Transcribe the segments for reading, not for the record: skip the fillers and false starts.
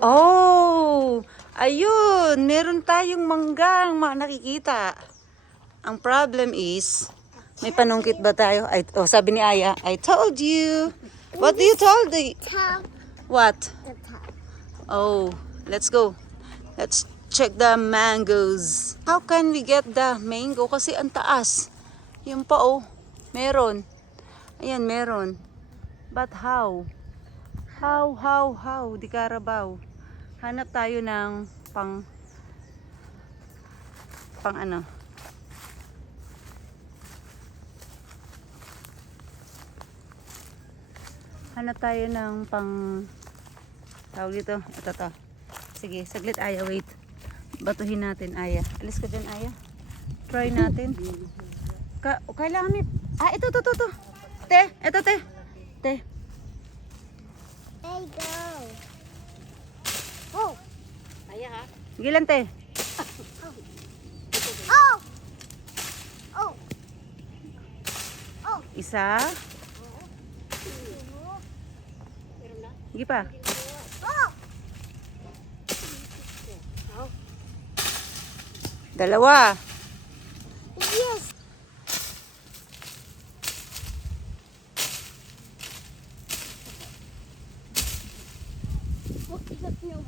Oh, ayun, meron tayong manggang nakikita. Ang problem is, may panungkit ba tayo? Sabi ni Aya, I told you. What do you told the... Top. What? The top. Oh, let's go. Let's check the mangoes. How can we get the mango? Kasi ang taas. Yung pa oh, meron. Ayan, meron. But how? How? Di karabaw. Hanap tayo ng pang ano. Hanap tayo ng tawag dito. Ito to. Sige, saglit Aya, wait. Batuhin natin Aya. Alis ka dyan Aya. Try natin. Kailangan may... ito. Te, ito te. Te. There you go. Oh. Aya ha? Sige lang te. Oh. Oh. Oh. Isa. Meron na? Sige pa. Oh. Dalawa. Yes. Oh, ikat niyo.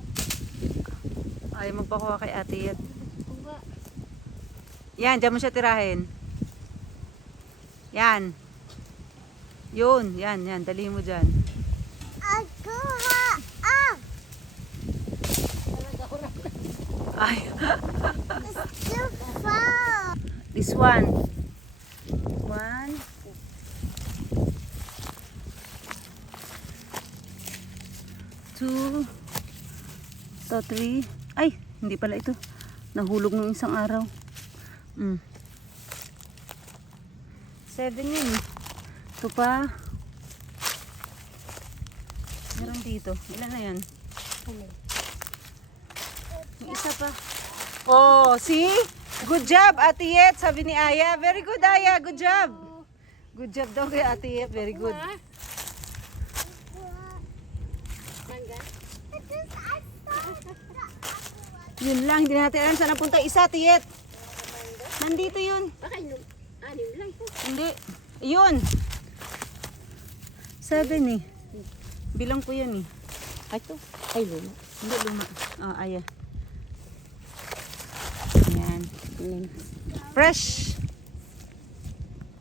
Ay, magpakuha kay ate yan. Yan, dyan mo siya tirahin. Yan. Yun, yan. Dali mo dyan. Ako ha. Ah. Ay, It's too far. this one. One. Two. Ito, three. Ay, hindi pala ito. Nahulog nung isang araw. 7 yun. Ito pa. Meron dito. Ilan na yan? May isa pa. Oh, see? Good job, Ate Yet. Sabi ni Aya. Very good, Aya. Good job. Good job daw kay Ate Yet. Very good. Mangga? Yun lang. Hindi natin alam saan napunta. Isa, Ate Yet. Nandito yun. Baka anim lang po. Hindi. Yun. 7 eh. Bilang ko yun eh. Ito? Ay, luma. Hindi, luma. Oh, Aya. Ayan. Fresh.